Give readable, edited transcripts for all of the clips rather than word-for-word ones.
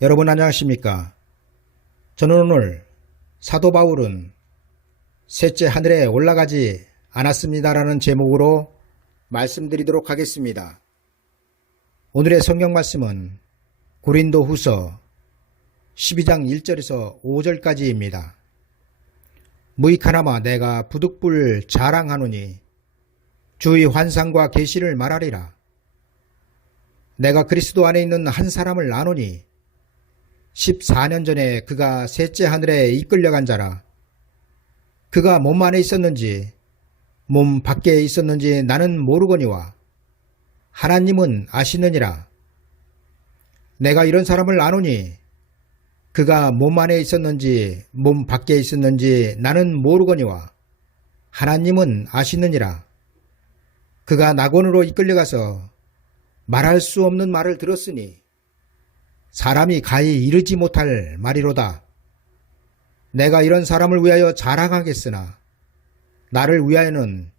여러분 안녕하십니까? 저는 오늘 사도 바울은 셋째 하늘에 올라가지 않았습니다라는 제목으로 말씀드리도록 하겠습니다. 오늘의 성경 말씀은 고린도 후서 12장 1절에서 5절까지입니다. 무익하나마 내가 부득불 자랑하노니 주의 환상과 계시를 말하리라. 내가 그리스도 안에 있는 한 사람을 아노니 14년 전에 그가 셋째 하늘에 이끌려간 자라. 그가 몸 안에 있었는지 몸 밖에 있었는지 나는 모르거니와 하나님은 아시느니라. 내가 이런 사람을 아노니 그가 몸 안에 있었는지 몸 밖에 있었는지 나는 모르거니와 하나님은 아시느니라. 그가 낙원으로 이끌려가서 말할 수 없는 말을 들었으니 사람이 가히 이르지 못할 말이로다. 내가 이런 사람을 위하여 자랑하겠으나 나를 위하여는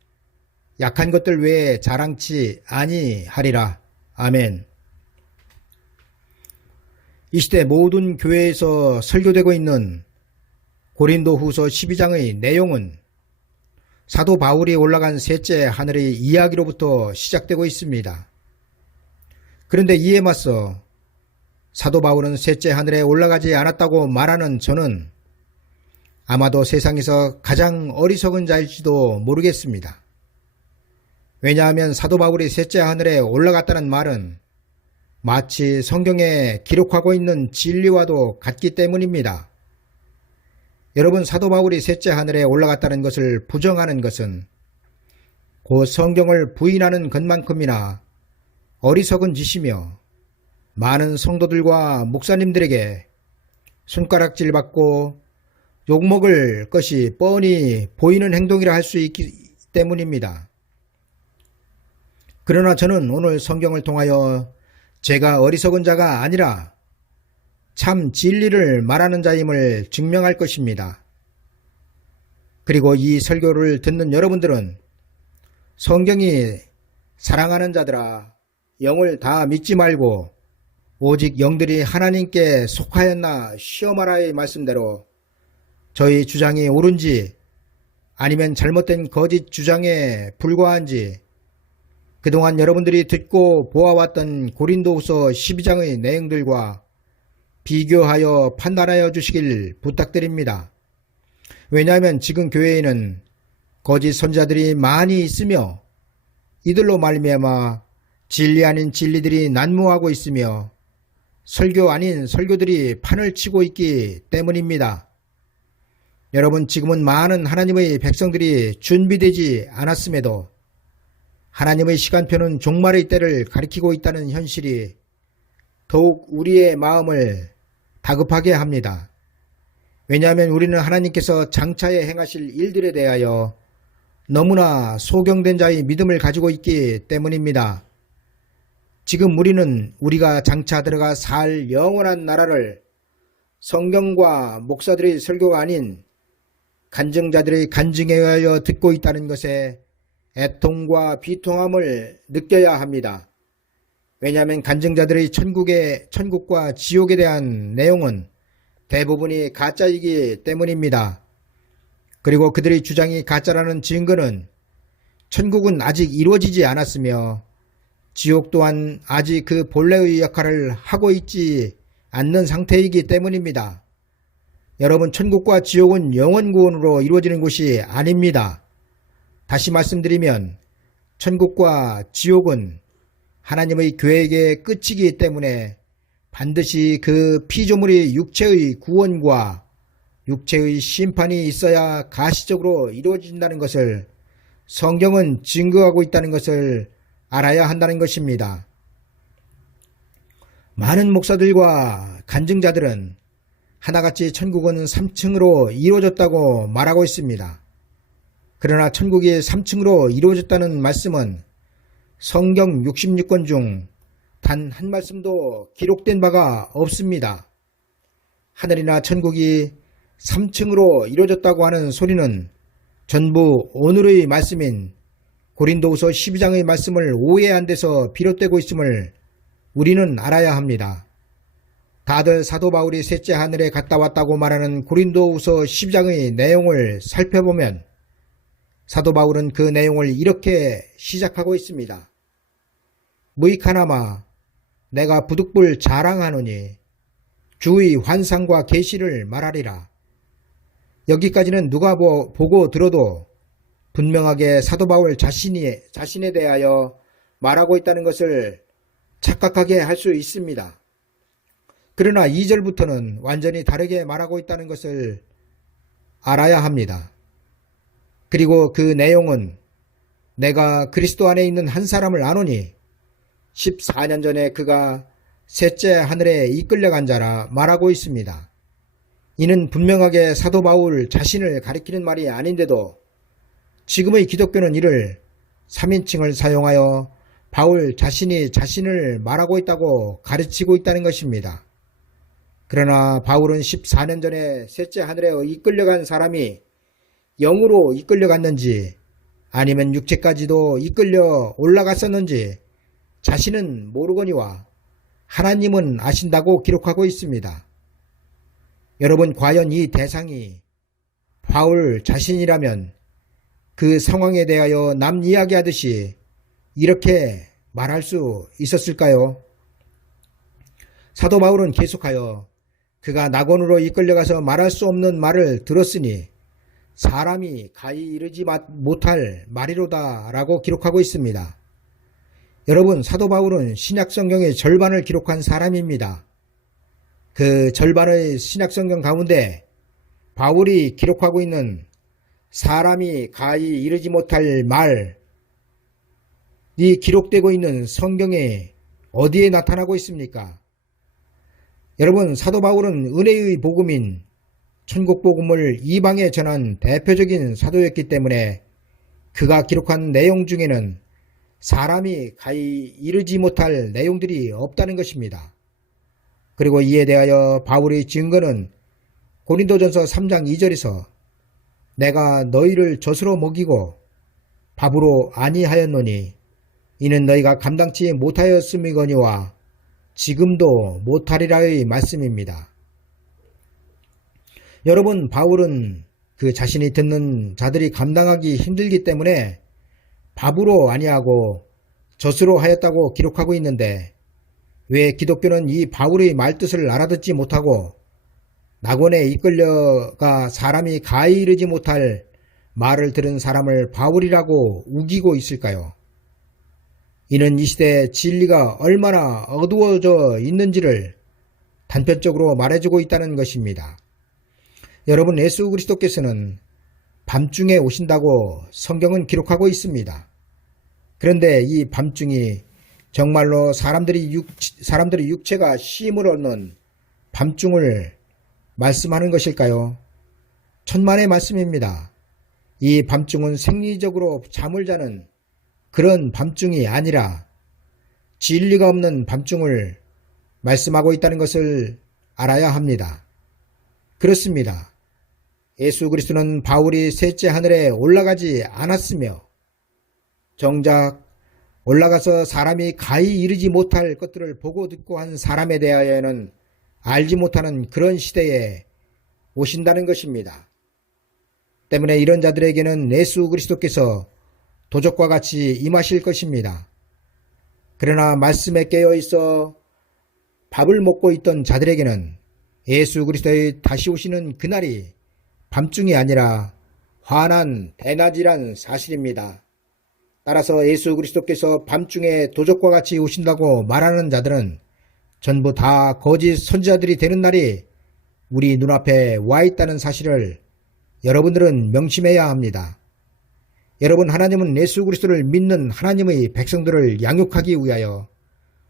약한 것들 외에 자랑치 아니하리라. 아멘. 이 시대 모든 교회에서 설교되고 있는 고린도 후서 12장의 내용은 사도 바울이 올라간 셋째 하늘의 이야기로부터 시작되고 있습니다. 그런데 이에 맞서 사도 바울은 셋째 하늘에 올라가지 않았다고 말하는 저는 아마도 세상에서 가장 어리석은 자일지도 모르겠습니다. 왜냐하면 사도 바울이 셋째 하늘에 올라갔다는 말은 마치 성경에 기록하고 있는 진리와도 같기 때문입니다. 여러분, 사도 바울이 셋째 하늘에 올라갔다는 것을 부정하는 것은 곧 성경을 부인하는 것만큼이나 어리석은 짓이며 많은 성도들과 목사님들에게 손가락질 받고 욕먹을 것이 뻔히 보이는 행동이라 할 수 있기 때문입니다. 그러나 저는 오늘 성경을 통하여 제가 어리석은 자가 아니라 참 진리를 말하는 자임을 증명할 것입니다. 그리고 이 설교를 듣는 여러분들은 성경이 사랑하는 자들아 영을 다 믿지 말고 오직 영들이 하나님께 속하였나 시험하라의 말씀대로 저희 주장이 옳은지 아니면 잘못된 거짓 주장에 불과한지 그동안 여러분들이 듣고 보아왔던 고린도후서 12장의 내용들과 비교하여 판단하여 주시길 부탁드립니다. 왜냐하면 지금 교회에는 거짓 선지자들이 많이 있으며 이들로 말미암아 진리 아닌 진리들이 난무하고 있으며 설교 아닌 설교들이 판을 치고 있기 때문입니다. 여러분, 지금은 많은 하나님의 백성들이 준비되지 않았음에도 하나님의 시간표는 종말의 때를 가리키고 있다는 현실이 더욱 우리의 마음을 다급하게 합니다. 왜냐하면 우리는 하나님께서 장차에 행하실 일들에 대하여 너무나 소경된 자의 믿음을 가지고 있기 때문입니다. 지금 우리는 우리가 장차 들어가 살 영원한 나라를 성경과 목사들의 설교가 아닌 간증자들의 간증에 의하여 듣고 있다는 것에 애통과 비통함을 느껴야 합니다. 왜냐하면 간증자들의 천국과 지옥에 대한 내용은 대부분이 가짜이기 때문입니다. 그리고 그들의 주장이 가짜라는 증거는 천국은 아직 이루어지지 않았으며 지옥 또한 아직 그 본래의 역할을 하고 있지 않는 상태이기 때문입니다. 여러분, 천국과 지옥은 영원 구원으로 이루어지는 곳이 아닙니다. 다시 말씀드리면 천국과 지옥은 하나님의 계획의 끝이기 때문에 반드시 그 피조물의 육체의 구원과 육체의 심판이 있어야 가시적으로 이루어진다는 것을 성경은 증거하고 있다는 것을 알아야 한다는 것입니다. 많은 목사들과 간증자들은 하나같이 천국은 3층으로 이루어졌다고 말하고 있습니다. 그러나 천국이 3층으로 이루어졌다는 말씀은 성경 66권 중 단 한 말씀도 기록된 바가 없습니다. 하늘이나 천국이 3층으로 이루어졌다고 하는 소리는 전부 오늘의 말씀인 고린도후서 12장의 말씀을 오해한 데서 비롯되고 있음을 우리는 알아야 합니다. 다들 사도 바울이 셋째 하늘에 갔다 왔다고 말하는 고린도후서 10장의 내용을 살펴보면 사도 바울은 그 내용을 이렇게 시작하고 있습니다. 무익하나마 내가 부득불 자랑하노니 주의 환상과 계시를 말하리라. 여기까지는 누가 보고 들어도 분명하게 사도 바울 자신에 대하여 말하고 있다는 것을 착각하게 할 수 있습니다. 그러나 2절부터는 완전히 다르게 말하고 있다는 것을 알아야 합니다. 그리고 그 내용은 내가 그리스도 안에 있는 한 사람을 아노니 14년 전에 그가 셋째 하늘에 이끌려간 자라 말하고 있습니다. 이는 분명하게 사도 바울 자신을 가리키는 말이 아닌데도 지금의 기독교는 이를 3인칭을 사용하여 바울 자신이 자신을 말하고 있다고 가르치고 있다는 것입니다. 그러나 바울은 14년 전에 셋째 하늘에 이끌려간 사람이 영으로 이끌려갔는지 아니면 육체까지도 이끌려 올라갔었는지 자신은 모르거니와 하나님은 아신다고 기록하고 있습니다. 여러분, 과연 이 대상이 바울 자신이라면 그 상황에 대하여 남 이야기하듯이 이렇게 말할 수 있었을까요? 사도 바울은 계속하여 그가 낙원으로 이끌려가서 말할 수 없는 말을 들었으니 사람이 가히 이르지 못할 말이로다 라고 기록하고 있습니다. 여러분, 사도 바울은 신약성경의 절반을 기록한 사람입니다. 그 절반의 신약성경 가운데 바울이 기록하고 있는 사람이 가히 이르지 못할 말이 기록되고 있는 성경에 어디에 나타나고 있습니까? 여러분, 사도 바울은 은혜의 복음인 천국 복음을 이방에 전한 대표적인 사도였기 때문에 그가 기록한 내용 중에는 사람이 가히 이르지 못할 내용들이 없다는 것입니다. 그리고 이에 대하여 바울의 증거는 고린도전서 3장 2절에서 내가 너희를 젖으로 먹이고 밥으로 아니하였노니 이는 너희가 감당치 못하였음이거니와 지금도 못하리라의 말씀입니다. 여러분, 바울은 그 자신이 듣는 자들이 감당하기 힘들기 때문에 밥으로 아니하고 젖으로 하였다고 기록하고 있는데 왜 기독교는 이 바울의 말뜻을 알아듣지 못하고 낙원에 이끌려가 사람이 가히 이르지 못할 말을 들은 사람을 바울이라고 우기고 있을까요? 이는 이 시대에 진리가 얼마나 어두워져 있는지를 단편적으로 말해주고 있다는 것입니다. 여러분, 예수 그리스도께서는 밤중에 오신다고 성경은 기록하고 있습니다. 그런데 이 밤중이 정말로 사람들의 육체가 쉼을 얻는 밤중을 말씀하는 것일까요? 천만의 말씀입니다. 이 밤중은 생리적으로 잠을 자는 그런 밤중이 아니라 진리가 없는 밤중을 말씀하고 있다는 것을 알아야 합니다. 그렇습니다. 예수 그리스도는 바울이 셋째 하늘에 올라가지 않았으며 정작 올라가서 사람이 가히 이르지 못할 것들을 보고 듣고 한 사람에 대하여는 알지 못하는 그런 시대에 오신다는 것입니다. 때문에 이런 자들에게는 예수 그리스도께서 도적과 같이 임하실 것입니다. 그러나 말씀에 깨어 있어 밥을 먹고 있던 자들에게는 예수 그리스도의 다시 오시는 그날이 밤중이 아니라 환한 대낮이란 사실입니다. 따라서 예수 그리스도께서 밤중에 도적과 같이 오신다고 말하는 자들은 전부 다 거짓 선지자들이 되는 날이 우리 눈앞에 와 있다는 사실을 여러분들은 명심해야 합니다. 여러분, 하나님은 예수 그리스도를 믿는 하나님의 백성들을 양육하기 위하여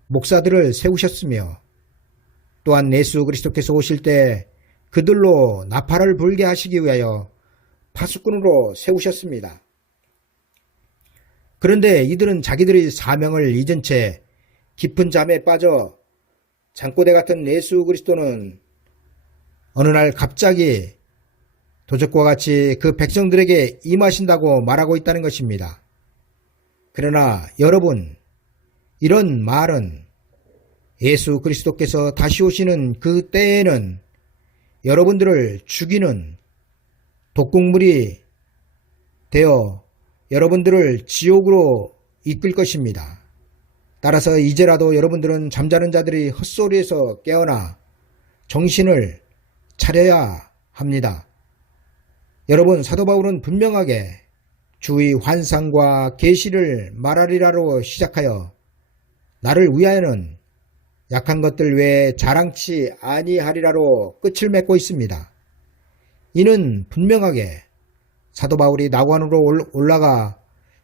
목사들을 세우셨으며 또한 예수 그리스도께서 오실 때 그들로 나팔을 불게 하시기 위하여 파수꾼으로 세우셨습니다. 그런데 이들은 자기들의 사명을 잊은 채 깊은 잠에 빠져 잠꼬대 같은 예수 그리스도는 어느 날 갑자기 도적과 같이 그 백성들에게 임하신다고 말하고 있다는 것입니다. 그러나 여러분, 이런 말은 예수 그리스도께서 다시 오시는 그 때에는 여러분들을 죽이는 독극물이 되어 여러분들을 지옥으로 이끌 것입니다. 따라서 이제라도 여러분들은 잠자는 자들이 헛소리에서 깨어나 정신을 차려야 합니다. 여러분, 사도 바울은 분명하게 주의 환상과 계시를 말하리라로 시작하여 나를 위하여는 약한 것들 외에 자랑치 아니하리라로 끝을 맺고 있습니다. 이는 분명하게 사도 바울이 낙원으로 올라가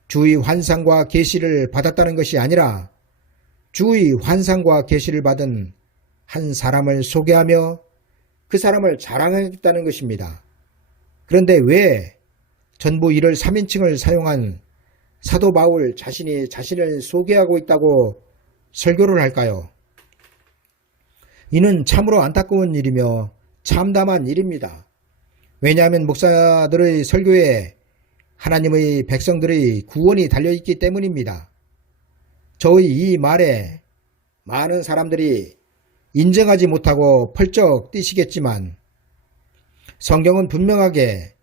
주의 환상과 계시를 받았다는 것이 아니라 주의 환상과 계시를 받은 한 사람을 소개하며 그 사람을 자랑하겠다는 것입니다. 그런데 왜 전부 이를 3인칭을 사용한 사도 바울 자신이 자신을 소개하고 있다고 설교를 할까요? 이는 참으로 안타까운 일이며 참담한 일입니다. 왜냐하면 목사들의 설교에 하나님의 백성들의 구원이 달려있기 때문입니다. 저의 이 말에 많은 사람들이 인정하지 못하고 펄쩍 뛰시겠지만 성경은 분명하게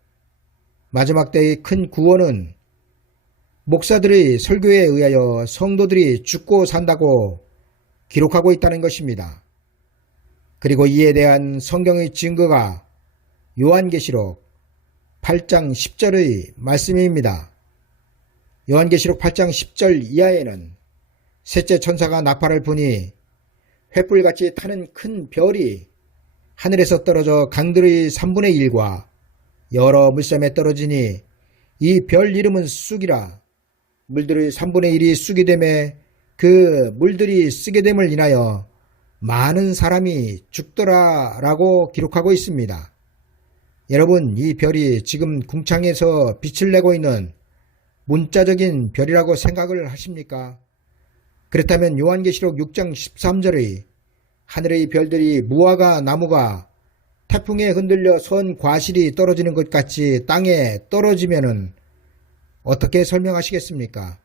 마지막 때의 큰 구원은 목사들의 설교에 의하여 성도들이 죽고 산다고 기록하고 있다는 것입니다. 그리고 이에 대한 성경의 증거가 요한계시록 8장 10절의 말씀입니다. 요한계시록 8장 10절 이하에는 셋째 천사가 나팔을 부니 횃불같이 타는 큰 별이 하늘에서 떨어져 강들의 3분의 1과 여러 물섬에 떨어지니 이 별 이름은 쑥이라. 물들의 3분의 1이 쑥이 되매 그 물들이 쓰게 됨을 인하여 많은 사람이 죽더라 라고 기록하고 있습니다. 여러분, 이 별이 지금 궁창에서 빛을 내고 있는 문자적인 별이라고 생각을 하십니까? 그렇다면 요한계시록 6장 13절의 하늘의 별들이 무화과 나무가 태풍에 흔들려 선 과실이 떨어지는 것 같이 땅에 떨어지면은 어떻게 설명하시겠습니까?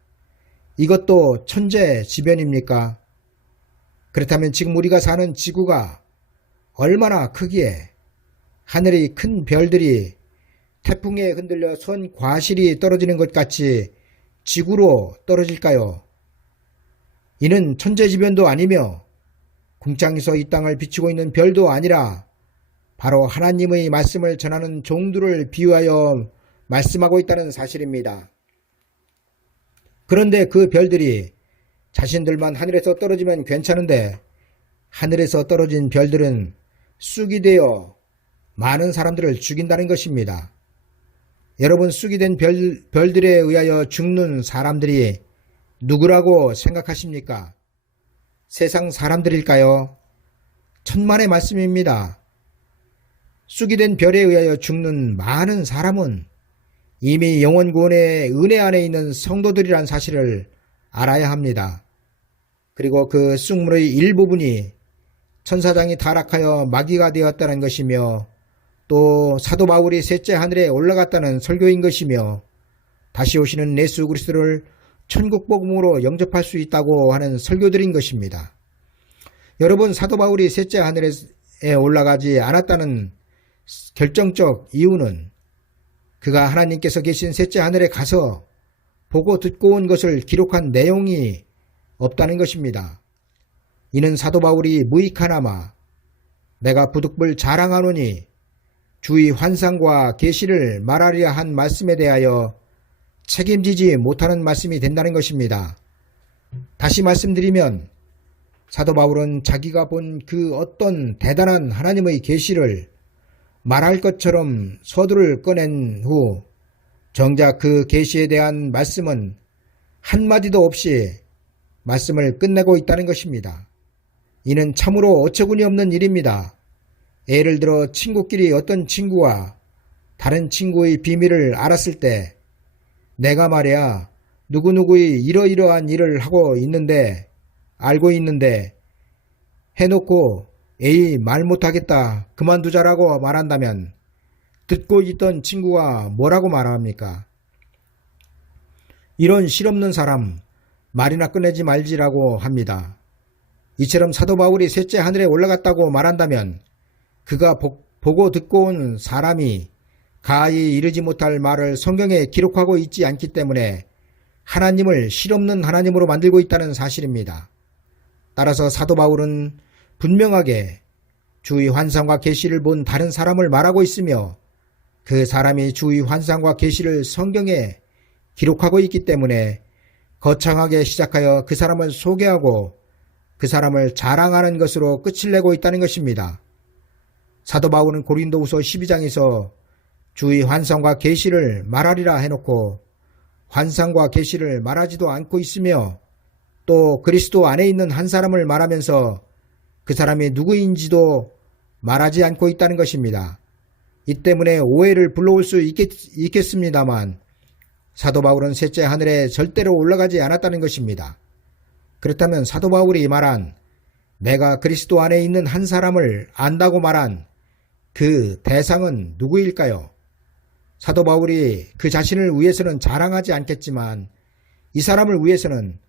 이것도 천재지변입니까? 그렇다면 지금 우리가 사는 지구가 얼마나 크기에 하늘의 큰 별들이 태풍에 흔들려 선 과실이 떨어지는 것 같이 지구로 떨어질까요? 이는 천재지변도 아니며 궁창에서 이 땅을 비추고 있는 별도 아니라 바로 하나님의 말씀을 전하는 종들을 비유하여 말씀하고 있다는 사실입니다. 그런데 그 별들이 자신들만 하늘에서 떨어지면 괜찮은데 하늘에서 떨어진 별들은 쑥이 되어 많은 사람들을 죽인다는 것입니다. 여러분, 쑥이 된 별들에 의하여 죽는 사람들이 누구라고 생각하십니까? 세상 사람들일까요? 천만의 말씀입니다. 쑥이 된 별에 의하여 죽는 많은 사람은 이미 영원 구원의 은혜 안에 있는 성도들이란 사실을 알아야 합니다. 그리고 그 쑥물의 일부분이 천사장이 타락하여 마귀가 되었다는 것이며 또 사도 바울이 셋째 하늘에 올라갔다는 설교인 것이며 다시 오시는 예수 그리스도를 천국 복음으로 영접할 수 있다고 하는 설교들인 것입니다. 여러분, 사도 바울이 셋째 하늘에 올라가지 않았다는 결정적 이유는 그가 하나님께서 계신 셋째 하늘에 가서 보고 듣고 온 것을 기록한 내용이 없다는 것입니다. 이는 사도 바울이 무익하나마 내가 부득불 자랑하노니 주의 환상과 계시를 말하리라 한 말씀에 대하여 책임지지 못하는 말씀이 된다는 것입니다. 다시 말씀드리면 사도 바울은 자기가 본 그 어떤 대단한 하나님의 계시를 말할 것처럼 서두를 꺼낸 후 정작 그 계시에 대한 말씀은 한마디도 없이 말씀을 끝내고 있다는 것입니다. 이는 참으로 어처구니 없는 일입니다. 예를 들어 친구끼리 어떤 친구와 다른 친구의 비밀을 알았을 때 내가 말이야 누구누구의 이러이러한 일을 하고 있는데 알고 있는데 해놓고 에이 말 못하겠다 그만두자라고 말한다면 듣고 있던 친구가 뭐라고 말합니까? 이런 실없는 사람 말이나 꺼내지 말지라고 합니다. 이처럼 사도 바울이 셋째 하늘에 올라갔다고 말한다면 그가 보고 듣고 온 사람이 가히 이르지 못할 말을 성경에 기록하고 있지 않기 때문에 하나님을 실없는 하나님으로 만들고 있다는 사실입니다. 따라서 사도 바울은 분명하게 주의 환상과 계시를 본 다른 사람을 말하고 있으며 그 사람이 주의 환상과 계시를 성경에 기록하고 있기 때문에 거창하게 시작하여 그 사람을 소개하고 그 사람을 자랑하는 것으로 끝을 내고 있다는 것입니다. 사도 바울은 고린도후서 12장에서 주의 환상과 계시를 말하리라 해놓고 환상과 계시를 말하지도 않고 있으며 또 그리스도 안에 있는 한 사람을 말하면서 그 사람이 누구인지도 말하지 않고 있다는 것입니다. 이 때문에 오해를 불러올 수 있겠습니다만 사도 바울은 셋째 하늘에 절대로 올라가지 않았다는 것입니다. 그렇다면 사도 바울이 말한 내가 그리스도 안에 있는 한 사람을 안다고 말한 그 대상은 누구일까요? 사도 바울이 그 자신을 위해서는 자랑하지 않겠지만 이 사람을 위해서는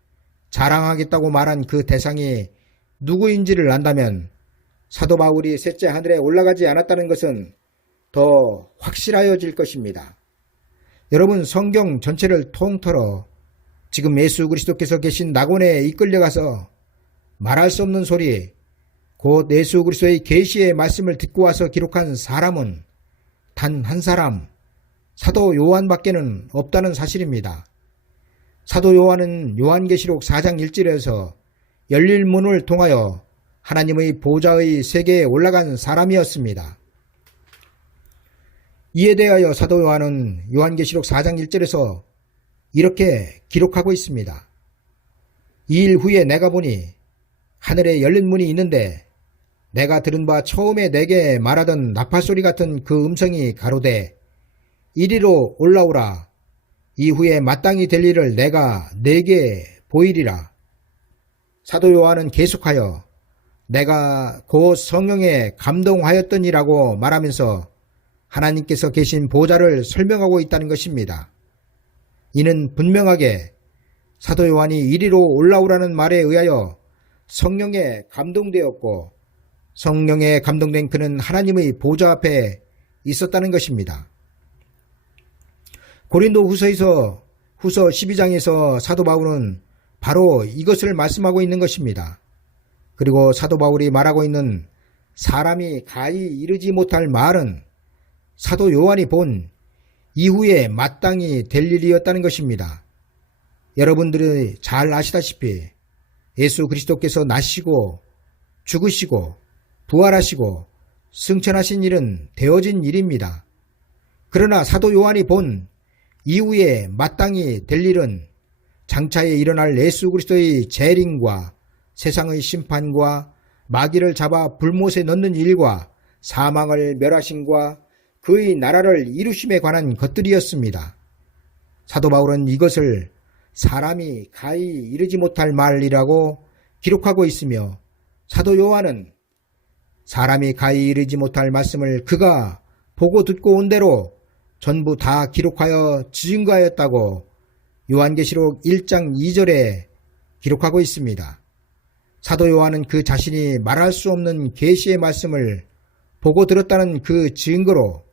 자랑하겠다고 말한 그 대상이 누구인지를 안다면 사도 바울이 셋째 하늘에 올라가지 않았다는 것은 더 확실하여질 것입니다. 여러분, 성경 전체를 통틀어 지금 예수 그리스도께서 계신 낙원에 이끌려가서 말할 수 없는 소리, 곧 예수 그리스도의 계시의 말씀을 듣고 와서 기록한 사람은 단 한 사람, 사도 요한밖에는 없다는 사실입니다. 사도 요한은 요한계시록 4장 1절에서 열릴 문을 통하여 하나님의 보좌의 세계에 올라간 사람이었습니다. 이에 대하여 사도 요한은 요한계시록 4장 1절에서 이렇게 기록하고 있습니다. 2일 후에 내가 보니 하늘에 열린 문이 있는데 내가 들은 바 처음에 내게 말하던 나팔소리 같은 그 음성이 가로되 이리로 올라오라. 이후에 마땅히 될 일을 내가 네게 보이리라. 사도 요한은 계속하여 내가 곧 성령에 감동하였더니라고 말하면서 하나님께서 계신 보좌를 설명하고 있다는 것입니다. 이는 분명하게 사도 요한이 이리로 올라오라는 말에 의하여 성령에 감동되었고 성령에 감동된 그는 하나님의 보좌 앞에 있었다는 것입니다. 고린도 후서 12장에서 사도 바울은 바로 이것을 말씀하고 있는 것입니다. 그리고 사도 바울이 말하고 있는 사람이 가히 이르지 못할 말은 사도 요한이 본 이후에 마땅히 될 일이었다는 것입니다. 여러분들이 잘 아시다시피 예수 그리스도께서 나시고 죽으시고 부활하시고 승천하신 일은 되어진 일입니다. 그러나 사도 요한이 본 이후에 마땅히 될 일은 장차에 일어날 예수 그리스도의 재림과 세상의 심판과 마귀를 잡아 불못에 넣는 일과 사망을 멸하심과 그의 나라를 이루심에 관한 것들이었습니다. 사도 바울은 이것을 사람이 가히 이르지 못할 말이라고 기록하고 있으며 사도 요한은 사람이 가히 이르지 못할 말씀을 그가 보고 듣고 온 대로 전부 다 기록하여 증거하였다고 요한계시록 1장 2절에 기록하고 있습니다. 사도 요한은 그 자신이 말할 수 없는 계시의 말씀을 보고 들었다는 그 증거로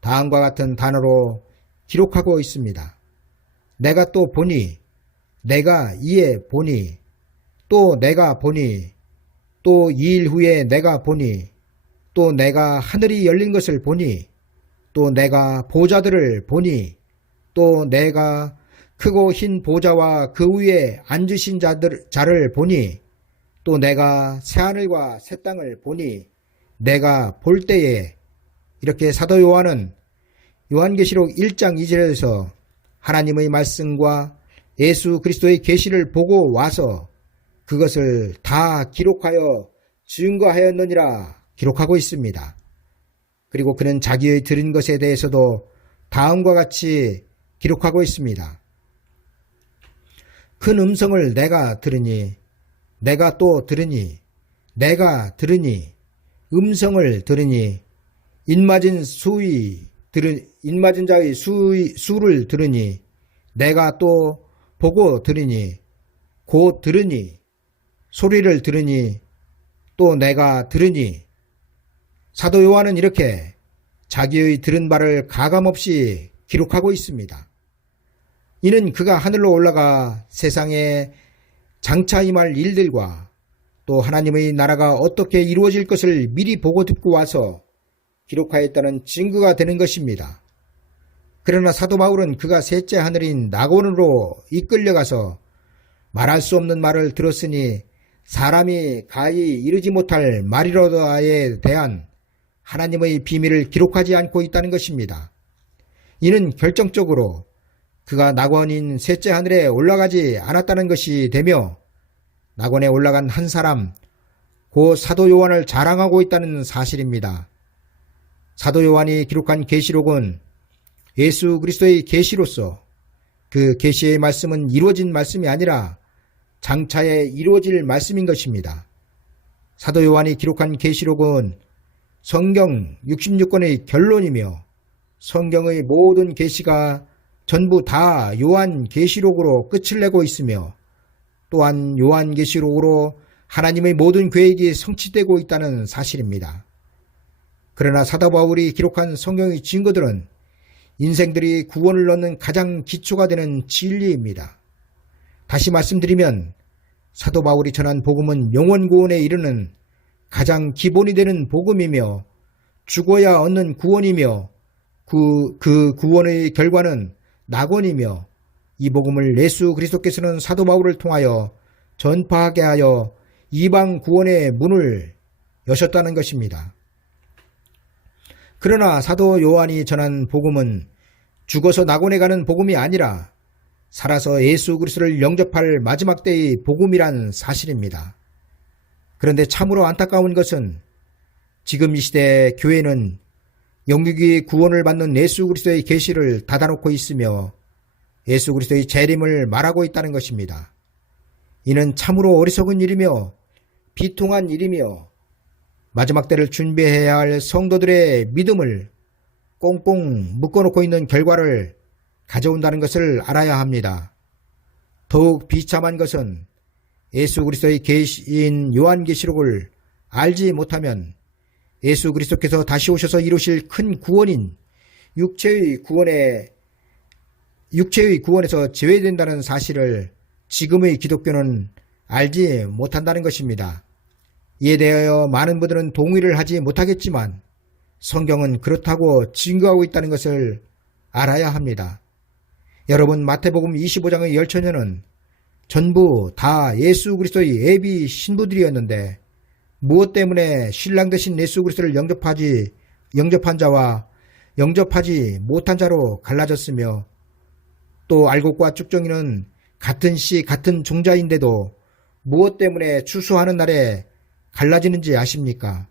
다음과 같은 단어로 기록하고 있습니다. 내가 또 보니, 내가 이에 보니, 또 내가 보니, 또 2일 후에 내가 보니, 또 내가 하늘이 열린 것을 보니, 또 내가 보좌들을 보니, 또 내가 크고 흰 보좌와 그 위에 앉으신 자를 보니, 또 내가 새하늘과 새 땅을 보니, 내가 볼 때에, 이렇게 사도 요한은 요한계시록 1장 2절에서 하나님의 말씀과 예수 그리스도의 계시를 보고 와서 그것을 다 기록하여 증거하였느니라 기록하고 있습니다. 그리고 그는 자기의 들은 것에 대해서도 다음과 같이 기록하고 있습니다. 큰 음성을 내가 들으니, 내가 또 들으니, 내가 들으니, 음성을 들으니, 인맞은 자의 수를 들으니, 내가 또 보고 들으니, 곧 들으니, 소리를 들으니 또 내가 들으니. 사도 요한은 이렇게 자기의 들은 바를 가감없이 기록하고 있습니다. 이는 그가 하늘로 올라가 세상에 장차 임할 일들과 또 하나님의 나라가 어떻게 이루어질 것을 미리 보고 듣고 와서 기록하였다는 증거가 되는 것입니다. 그러나 사도 바울은 그가 셋째 하늘인 낙원으로 이끌려가서 말할 수 없는 말을 들었으니 사람이 가히 이르지 못할 말이로다에 대한 하나님의 비밀을 기록하지 않고 있다는 것입니다. 이는 결정적으로 그가 낙원인 셋째 하늘에 올라가지 않았다는 것이 되며 낙원에 올라간 한 사람, 고 사도 요한을 자랑하고 있다는 사실입니다. 사도 요한이 기록한 계시록은 예수 그리스도의 계시로서 그 계시의 말씀은 이루어진 말씀이 아니라 장차에 이루어질 말씀인 것입니다. 사도 요한이 기록한 계시록은 성경 66권의 결론이며 성경의 모든 계시가 전부 다 요한 계시록으로 끝을 내고 있으며 또한 요한 계시록으로 하나님의 모든 계획이 성취되고 있다는 사실입니다. 그러나 사도 바울이 기록한 성경의 증거들은 인생들이 구원을 얻는 가장 기초가 되는 진리입니다. 다시 말씀드리면 사도 바울이 전한 복음은 영원 구원에 이르는 가장 기본이 되는 복음이며 죽어야 얻는 구원이며 그 구원의 결과는 낙원이며 이 복음을 예수 그리스도께서는 사도 바울을 통하여 전파하게 하여 이방 구원의 문을 여셨다는 것입니다. 그러나 사도 요한이 전한 복음은 죽어서 낙원에 가는 복음이 아니라 살아서 예수 그리스도를 영접할 마지막 때의 복음이란 사실입니다. 그런데 참으로 안타까운 것은 지금 이 시대 교회는 영육이 구원을 받는 예수 그리스도의 계시를 닫아놓고 있으며 예수 그리스도의 재림을 말하고 있다는 것입니다. 이는 참으로 어리석은 일이며 비통한 일이며 마지막 때를 준비해야 할 성도들의 믿음을 꽁꽁 묶어놓고 있는 결과를 가져온다는 것을 알아야 합니다. 더욱 비참한 것은 예수 그리스도의 계시인 요한계시록을 알지 못하면 예수 그리스도께서 다시 오셔서 이루실 큰 구원인 육체의 구원에서 제외된다는 사실을 지금의 기독교는 알지 못한다는 것입니다. 이에 대하여 많은 분들은 동의를 하지 못하겠지만 성경은 그렇다고 증거하고 있다는 것을 알아야 합니다. 여러분, 마태복음 25장의 열처녀는 전부 다 예수 그리스도의 예비 신부들이었는데 무엇 때문에 신랑 되신 예수 그리스도를 영접한 자와 영접하지 못한 자로 갈라졌으며 또 알곡과 쭉정이는 같은 씨 같은 종자인데도 무엇 때문에 추수하는 날에 갈라지는지 아십니까?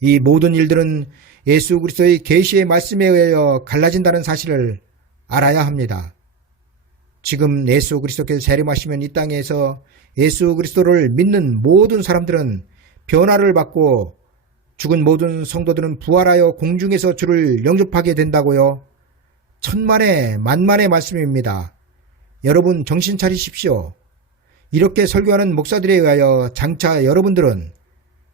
이 모든 일들은 예수 그리스도의 계시의 말씀에 의하여 갈라진다는 사실을 알아야 합니다. 지금 예수 그리스도께서 재림하시면 이 땅에서 예수 그리스도를 믿는 모든 사람들은 변화를 받고 죽은 모든 성도들은 부활하여 공중에서 주를 영접하게 된다고요. 천만의 만만의 말씀입니다. 여러분 정신 차리십시오. 이렇게 설교하는 목사들에 의하여 장차 여러분들은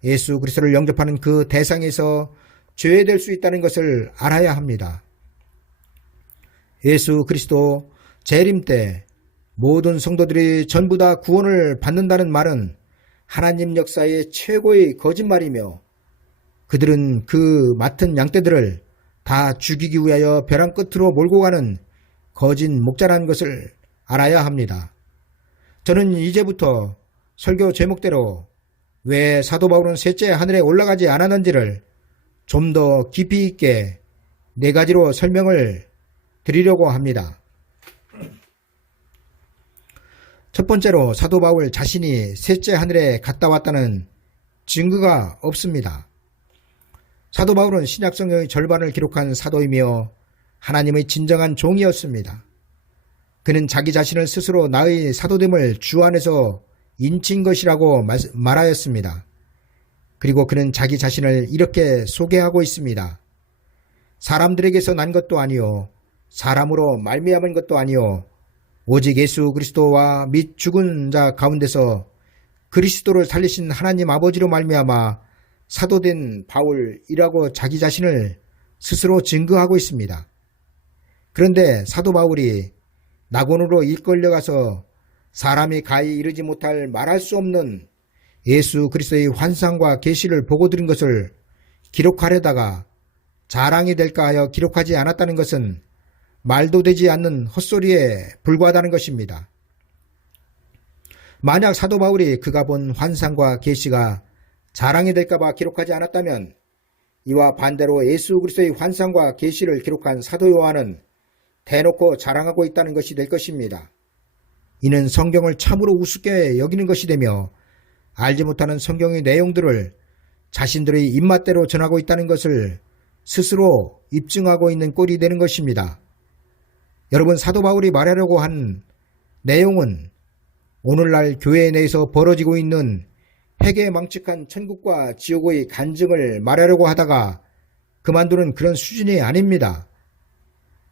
예수 그리스도를 영접하는 그 대상에서 제외될 수 있다는 것을 알아야 합니다. 예수 그리스도 재림 때 모든 성도들이 전부 다 구원을 받는다는 말은 하나님 역사의 최고의 거짓말이며 그들은 그 맡은 양떼들을 다 죽이기 위하여 벼랑 끝으로 몰고 가는 거짓 목자라는 것을 알아야 합니다. 저는 이제부터 설교 제목대로 왜 사도 바울은 셋째 하늘에 올라가지 않았는지를 좀 더 깊이 있게 네 가지로 설명을 드리려고 합니다. 첫 번째로 사도 바울 자신이 셋째 하늘에 갔다 왔다는 증거가 없습니다. 사도 바울은 신약성경의 절반을 기록한 사도이며 하나님의 진정한 종이었습니다. 그는 자기 자신을 스스로 나의 사도됨을 주 안에서 인친 것이라고 말하였습니다. 그리고 그는 자기 자신을 이렇게 소개하고 있습니다. 사람들에게서 난 것도 아니요 사람으로 말미암은 것도 아니요 오직 예수 그리스도와 및 죽은 자 가운데서 그리스도를 살리신 하나님 아버지로 말미암아 사도된 바울이라고 자기 자신을 스스로 증거하고 있습니다. 그런데 사도 바울이 낙원으로 이끌려가서 사람이 가히 이르지 못할 말할 수 없는 예수 그리스도의 환상과 계시를 보고 들은 것을 기록하려다가 자랑이 될까 하여 기록하지 않았다는 것은 말도 되지 않는 헛소리에 불과하다는 것입니다. 만약 사도 바울이 그가 본 환상과 계시가 자랑이 될까 봐 기록하지 않았다면 이와 반대로 예수 그리스도의 환상과 계시를 기록한 사도 요한은 대놓고 자랑하고 있다는 것이 될 것입니다. 이는 성경을 참으로 우습게 여기는 것이 되며 알지 못하는 성경의 내용들을 자신들의 입맛대로 전하고 있다는 것을 스스로 입증하고 있는 꼴이 되는 것입니다. 여러분, 사도 바울이 말하려고 한 내용은 오늘날 교회 내에서 벌어지고 있는 회개망측한 천국과 지옥의 간증을 말하려고 하다가 그만두는 그런 수준이 아닙니다.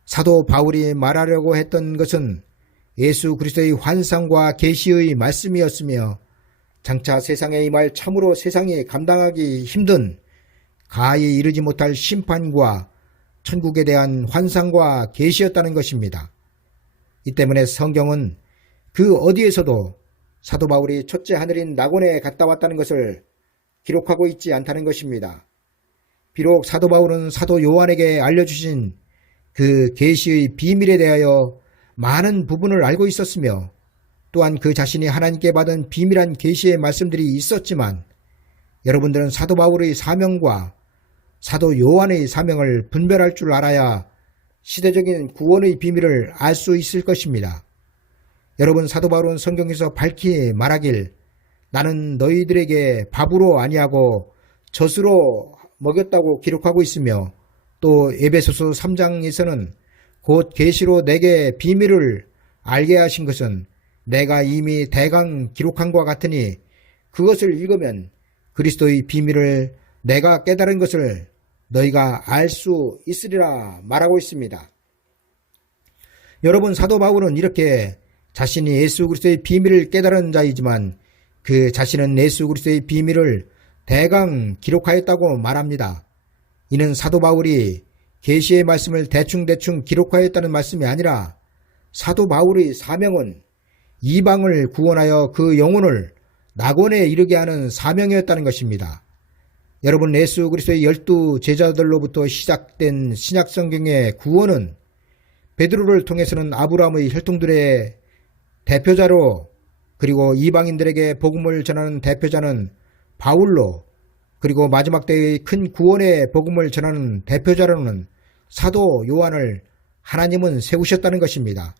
사도 바울이 말하려고 했던 것은 예수 그리스도의 환상과 계시의 말씀이었으며 장차 세상에 임할 참으로 세상이 감당하기 힘든 가히 이르지 못할 심판과 천국에 대한 환상과 계시였다는 것입니다. 이 때문에 성경은 그 어디에서도 사도 바울이 첫째 하늘인 낙원에 갔다 왔다는 것을 기록하고 있지 않다는 것입니다. 비록 사도 바울은 사도 요한에게 알려주신 그 계시의 비밀에 대하여 많은 부분을 알고 있었으며 또한 그 자신이 하나님께 받은 비밀한 계시의 말씀들이 있었지만 여러분들은 사도 바울의 사명과 사도 요한의 사명을 분별할 줄 알아야 시대적인 구원의 비밀을 알 수 있을 것입니다. 여러분, 사도 바울은 성경에서 밝히 말하길 나는 너희들에게 밥으로 아니하고 젖으로 먹였다고 기록하고 있으며 또 에베소서 3장에서는 곧 계시로 내게 비밀을 알게 하신 것은 내가 이미 대강 기록한 것과 같으니 그것을 읽으면 그리스도의 비밀을 내가 깨달은 것을 너희가 알 수 있으리라 말하고 있습니다. 여러분, 사도 바울은 이렇게 자신이 예수 그리스도의 비밀을 깨달은 자이지만 그 자신은 예수 그리스도의 비밀을 대강 기록하였다고 말합니다. 이는 사도 바울이 계시의 말씀을 대충대충 기록하였다는 말씀이 아니라 사도 바울의 사명은 이방을 구원하여 그 영혼을 낙원에 이르게 하는 사명이었다는 것입니다. 여러분, 예수 그리스도의 12 제자들로부터 시작된 신약성경의 구원은 베드로를 통해서는 아브라함의 혈통들의 대표자로 그리고 이방인들에게 복음을 전하는 대표자는 바울로 그리고 마지막 때의 큰 구원의 복음을 전하는 대표자로는 사도 요한을 하나님은 세우셨다는 것입니다.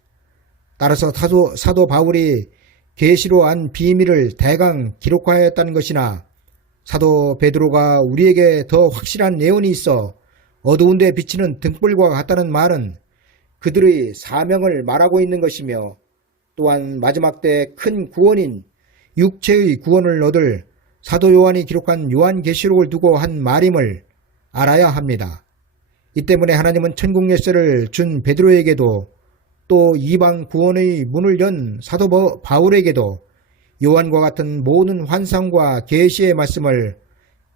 따라서 사도 바울이 계시로 안 비밀을 대강 기록하였다는 것이나 사도 베드로가 우리에게 더 확실한 예언이 있어 어두운 데 비치는 등불과 같다는 말은 그들의 사명을 말하고 있는 것이며 또한 마지막 때 큰 구원인 육체의 구원을 얻을 사도 요한이 기록한 요한계시록을 두고 한 말임을 알아야 합니다. 이 때문에 하나님은 천국 열쇠를 준 베드로에게도 또 이방 구원의 문을 연 사도 바울에게도 요한과 같은 모든 환상과 계시의 말씀을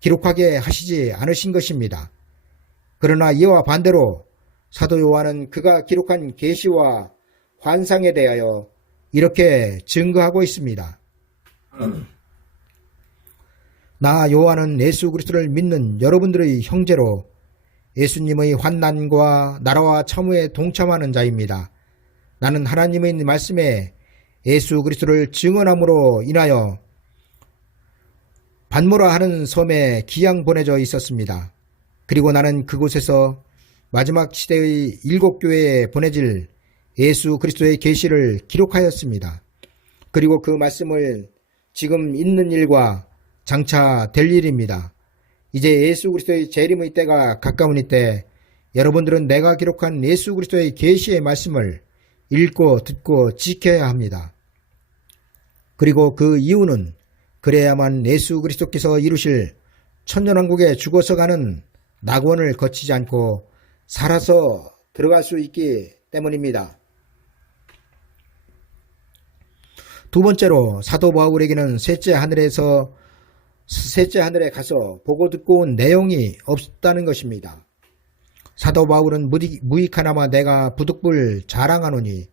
기록하게 하시지 않으신 것입니다. 그러나 이와 반대로 사도 요한은 그가 기록한 계시와 환상에 대하여 이렇게 증거하고 있습니다. 나 요한은 예수 그리스도를 믿는 여러분들의 형제로 예수님의 환난과 나라와 참후에 동참하는 자입니다. 나는 하나님의 말씀에 예수 그리스도를 증언함으로 인하여 반모라 하는 섬에 기양 보내져 있었습니다. 그리고 나는 그곳에서 마지막 시대의 7교회에 보내질 예수 그리스도의 계시를 기록하였습니다. 그리고 그 말씀을 지금 있는 일과 장차 될 일입니다. 이제 예수 그리스도의 재림의 때가 가까우니 때 여러분들은 내가 기록한 예수 그리스도의 계시의 말씀을 읽고 듣고 지켜야 합니다. 그리고 그 이유는 그래야만 예수 그리스도께서 이루실 천년왕국에 죽어서 가는 낙원을 거치지 않고 살아서 들어갈 수 있기 때문입니다. 두 번째로 사도 바울에게는 셋째 하늘에 가서 보고 듣고 온 내용이 없다는 것입니다. 사도 바울은 무익하나마 내가 부득불 자랑하노니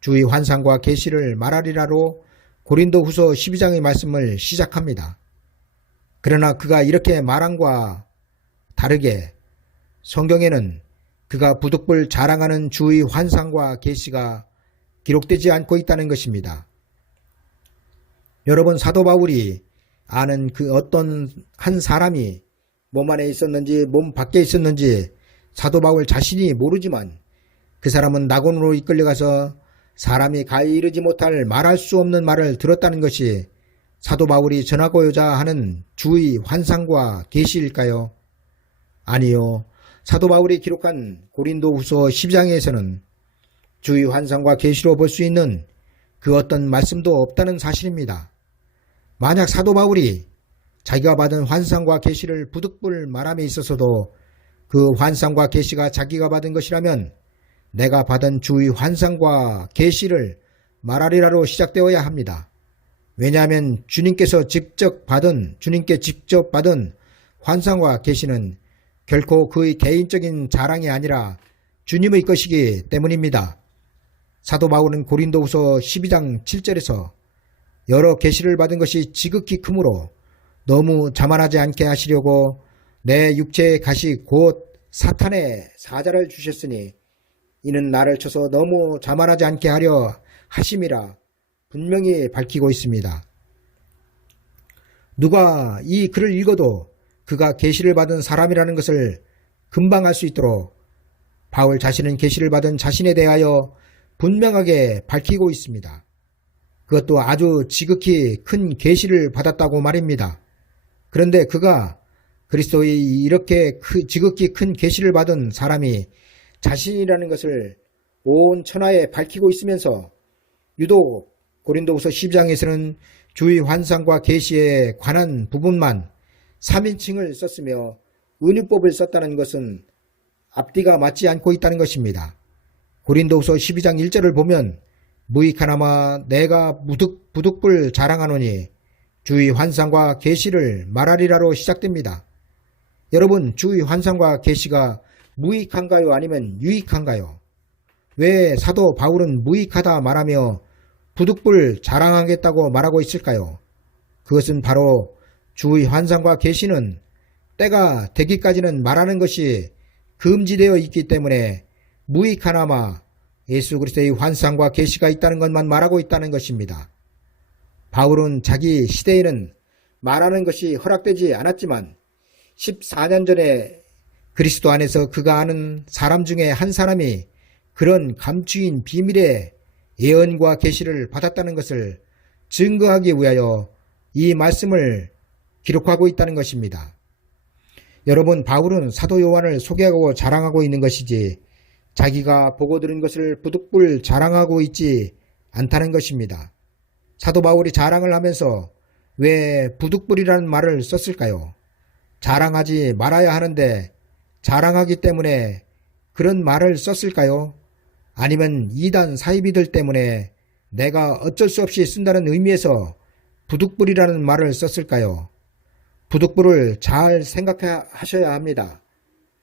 주의 환상과 계시를 말하리라로 고린도후서 12장의 말씀을 시작합니다. 그러나 그가 이렇게 말함과 다르게 성경에는 그가 부득불 자랑하는 주의 환상과 계시가 기록되지 않고 있다는 것입니다. 여러분, 사도 바울이 아는 그 어떤 한 사람이 몸 안에 있었는지 몸 밖에 있었는지 사도 바울 자신이 모르지만 그 사람은 낙원으로 이끌려가서 사람이 가히 이르지 못할 말할 수 없는 말을 들었다는 것이 사도 바울이 전하고자 하는 주의 환상과 계시일까요? 아니요. 사도 바울이 기록한 고린도후서 12장에서는 주의 환상과 계시로 볼 수 있는 그 어떤 말씀도 없다는 사실입니다. 만약 사도 바울이 자기가 받은 환상과 계시를 부득불 말함에 있어서도 그 환상과 계시가 자기가 받은 것이라면 내가 받은 주의 환상과 계시를 말하리라로 시작되어야 합니다. 왜냐하면 주님께 직접 받은 환상과 계시는 결코 그의 개인적인 자랑이 아니라 주님의 것이기 때문입니다. 사도 바울은 고린도후서 12장 7절에서 여러 계시를 받은 것이 지극히 크므로 너무 자만하지 않게 하시려고 내 육체의 가시 곧 사탄의 사자를 주셨으니 이는 나를 쳐서 너무 자만하지 않게 하려 하심이라 분명히 밝히고 있습니다. 누가 이 글을 읽어도 그가 계시를 받은 사람이라는 것을 금방 알 수 있도록 바울 자신은 계시를 받은 자신에 대하여 분명하게 밝히고 있습니다. 그것도 아주 지극히 큰 계시를 받았다고 말입니다. 그런데 그가 그리스도의 이렇게 지극히 큰 계시를 받은 사람이 자신이라는 것을 온 천하에 밝히고 있으면서 유독 고린도후서 12장에서는 주의 환상과 계시에 관한 부분만 3인칭을 썼으며 은유법을 썼다는 것은 앞뒤가 맞지 않고 있다는 것입니다. 고린도후서 12장 1절을 보면 무익하나마 내가 부득불 자랑하노니 주의 환상과 계시를 말하리라로 시작됩니다. 여러분, 주의 환상과 계시가 무익한가요? 아니면 유익한가요? 왜 사도 바울은 무익하다 말하며 부득불 자랑하겠다고 말하고 있을까요? 그것은 바로 주의 환상과 계시는 때가 되기까지는 말하는 것이 금지되어 있기 때문에 무익하나마 예수 그리스도의 환상과 계시가 있다는 것만 말하고 있다는 것입니다. 바울은 자기 시대에는 말하는 것이 허락되지 않았지만 14년 전에 그리스도 안에서 그가 아는 사람 중에 한 사람이 그런 감추인 비밀의 예언과 계시를 받았다는 것을 증거하기 위하여 이 말씀을 기록하고 있다는 것입니다. 여러분, 바울은 사도 요한을 소개하고 자랑하고 있는 것이지 자기가 보고 들은 것을 부득불 자랑하고 있지 않다는 것입니다. 사도 바울이 자랑을 하면서 왜 부득불이라는 말을 썼을까요? 자랑하지 말아야 하는데 자랑하기 때문에 그런 말을 썼을까요? 아니면 이단 사이비들 때문에 내가 어쩔 수 없이 쓴다는 의미에서 부득불이라는 말을 썼을까요? 부득불을 잘 생각하셔야 합니다.